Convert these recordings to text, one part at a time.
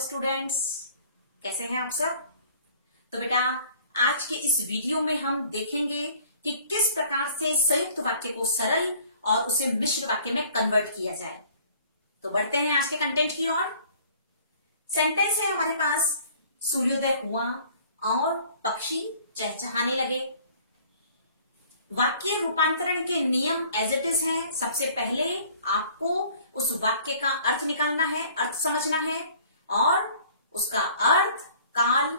Students, कैसे हैं आप सब। तो बेटा आज के इस वीडियो में हम देखेंगे कि किस प्रकार से संयुक्त वाक्य को सरल और उसे मिश्र वाक्य में कन्वर्ट किया जाए। तो बढ़ते हैं आज के कंटेंट की ओर। सेंटेंस है हमारे पास, सूर्योदय हुआ और पक्षी चहचहाने लगे। वाक्य रूपांतरण के नियम एज इट इज हैं। सबसे पहले आपको उस वाक्य का अर्थ निकालना है, अर्थ समझना है और उसका अर्थ काल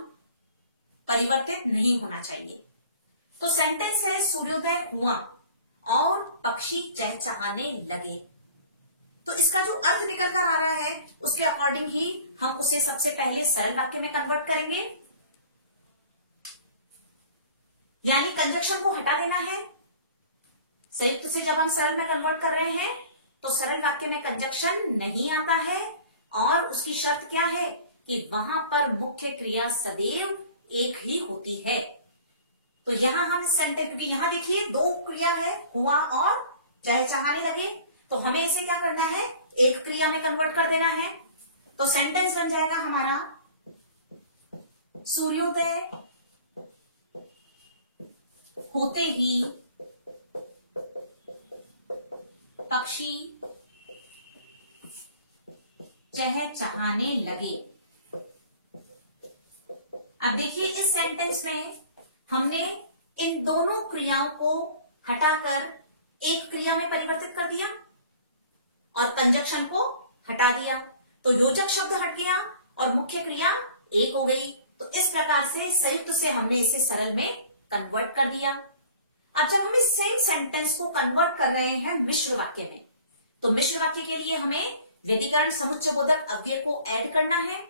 परिवर्तित नहीं होना चाहिए। तो सेंटेंस है सूर्योदय हुआ और पक्षी चहचहाने लगे। तो इसका जो अर्थ निकल कर आ रहा है उसके अकॉर्डिंग ही हम उसे सबसे पहले सरल वाक्य में कन्वर्ट करेंगे, यानी कंजक्शन को हटा देना है। संयुक्त से जब हम सरल में कन्वर्ट कर रहे हैं तो सरल वाक्य में कंजक्शन नहीं आता है और उसकी शर्त क्या है कि वहां पर मुख्य क्रिया सदैव एक ही होती है। तो यहां हम सेंटेंस, क्योंकि यहां देखिए दो क्रिया है, हुआ और चहचहाने लगे, तो हमें इसे क्या करना है, एक क्रिया में कन्वर्ट कर देना है। तो सेंटेंस बन जाएगा हमारा, सूर्योदय होते ही पक्षी चहचहाने लगे। अब देखिए इस सेंटेंस में हमने इन दोनों क्रियाओं को हटाकर एक क्रिया में परिवर्तित कर दिया और कंजक्शन को हटा दिया, तो योजक शब्द हट गया और मुख्य क्रिया एक हो गई। तो इस प्रकार से संयुक्त से हमने इसे सरल में कन्वर्ट कर दिया। अब जब हम इस सेम सेंटेंस को कन्वर्ट कर रहे हैं मिश्र वाक्य में, तो मिश्र वाक्य के लिए हमें व्यतिकरण समुच्चय बोधक अव्यय को ऐड करना है।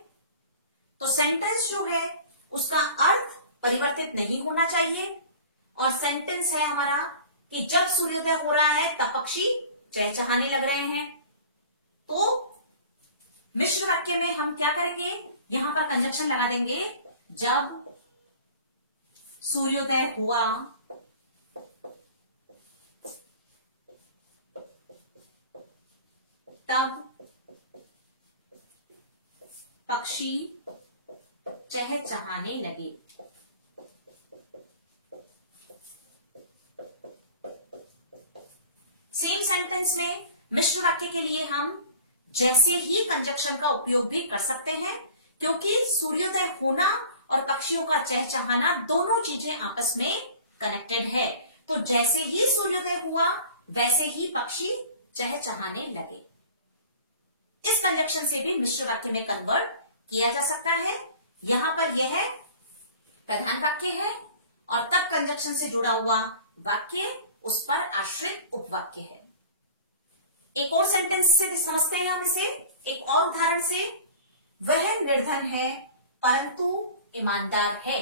तो सेंटेंस जो है उसका अर्थ परिवर्तित नहीं होना चाहिए और सेंटेंस है हमारा कि जब सूर्योदय हो रहा है तब पक्षी चहचहाने लग रहे हैं। तो मिश्र वाक्य में हम क्या करेंगे, यहां पर कंजक्शन लगा देंगे, जब सूर्योदय हुआ तब पक्षी चहचहाने लगे। सेम सेंटेंस में मिश्र वाक्य के लिए हम जैसे ही कंजक्शन का उपयोग भी कर सकते हैं, क्योंकि सूर्योदय होना और पक्षियों का चहचहाना दोनों चीजें आपस में कनेक्टेड है। तो जैसे ही सूर्योदय हुआ वैसे ही पक्षी चहचहाने लगे। इस कंजक्शन से भी मिश्र वाक्य में कन्वर्ट किया जा सकता है। यहां पर यह प्रधान वाक्य है और तब कंजक्शन से जुड़ा हुआ वाक्य उस पर आश्रित उपवाक्य है। एक और सेंटेंस से समझते हैं हम इसे, एक और उदाहरण से। वह निर्धन है परंतु ईमानदार है।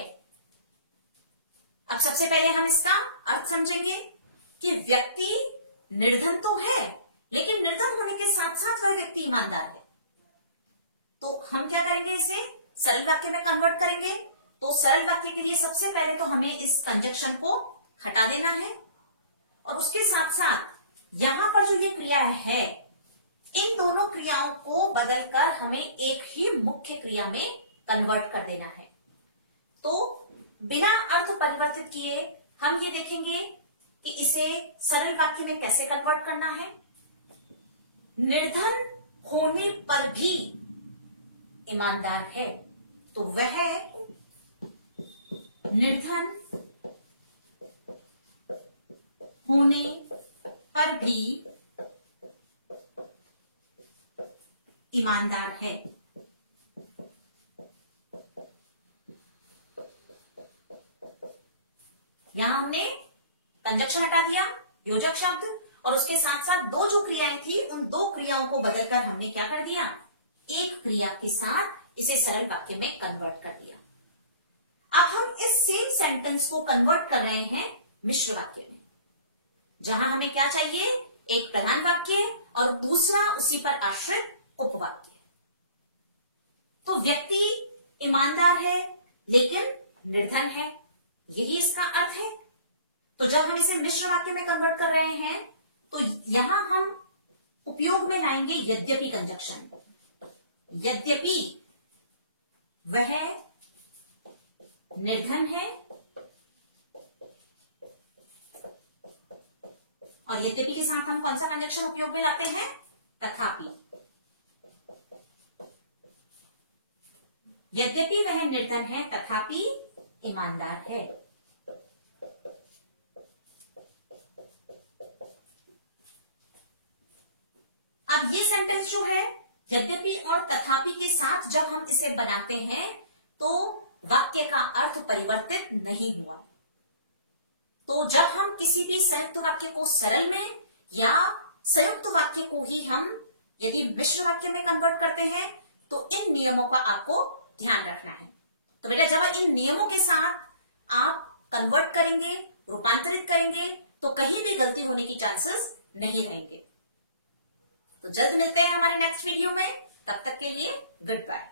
अब सबसे पहले हम इसका अर्थ समझेंगे कि व्यक्ति निर्धन तो है, लेकिन निर्धन होने के साथ साथ वह व्यक्ति ईमानदार है। तो हम क्या करेंगे, इसे सरल वाक्य में कन्वर्ट करेंगे। तो सरल वाक्य के लिए सबसे पहले तो हमें इस कंजक्शन को हटा देना है और उसके साथ साथ यहां पर जो ये क्रिया है, इन दोनों क्रियाओं को बदलकर हमें एक ही मुख्य क्रिया में कन्वर्ट कर देना है। तो बिना अर्थ परिवर्तित किए हम ये देखेंगे कि इसे सरल वाक्य में कैसे कन्वर्ट करना है। निर्धन होने पर भी ईमानदार है, तो वह निर्धन होने पर भी ईमानदार है। यहां हमने कंजक्शन हटा दिया, योजक शब्द, और उसके साथ साथ दो जो क्रियाएं थी उन दो क्रियाओं को बदलकर हमने क्या कर दिया, एक क्रिया के साथ इसे सरल वाक्य में कन्वर्ट कर दिया। अब हम इस सेम सेंटेंस को कन्वर्ट कर रहे हैं मिश्र वाक्य में, जहां हमें क्या चाहिए, एक प्रधान वाक्य और दूसरा उसी पर आश्रित उपवाक्य। तो व्यक्ति ईमानदार है लेकिन निर्धन है, यही इसका अर्थ है। तो जब हम इसे मिश्र वाक्य में कन्वर्ट कर रहे हैं तो यहां हम उपयोग में लाएंगे यद्यपि कंजक्शन। यद्यपि वह निर्धन है और यद्यपि के साथ हम कौन सा कंजक्शन उपयोग में लाते हैं? तथापि। यद्यपि वह निर्धन है तथापि ईमानदार है। अब ये सेंटेंस जो है यद्यपि और तथापि के साथ जब हम इसे बनाते हैं तो वाक्य का अर्थ परिवर्तित नहीं हुआ। तो जब हम किसी भी संयुक्त वाक्य को सरल में या संयुक्त वाक्य को ही हम यदि मिश्र वाक्य में कन्वर्ट करते हैं तो इन नियमों का आपको ध्यान रखना है। तो बेटा जब इन नियमों के साथ आप कन्वर्ट करेंगे, रूपांतरित करेंगे तो कहीं भी गलती होने की चांसेस नहीं रहेंगे। तो जल्द मिलते हैं हमारे नेक्स्ट वीडियो में, तब तक के लिए गुड बाय।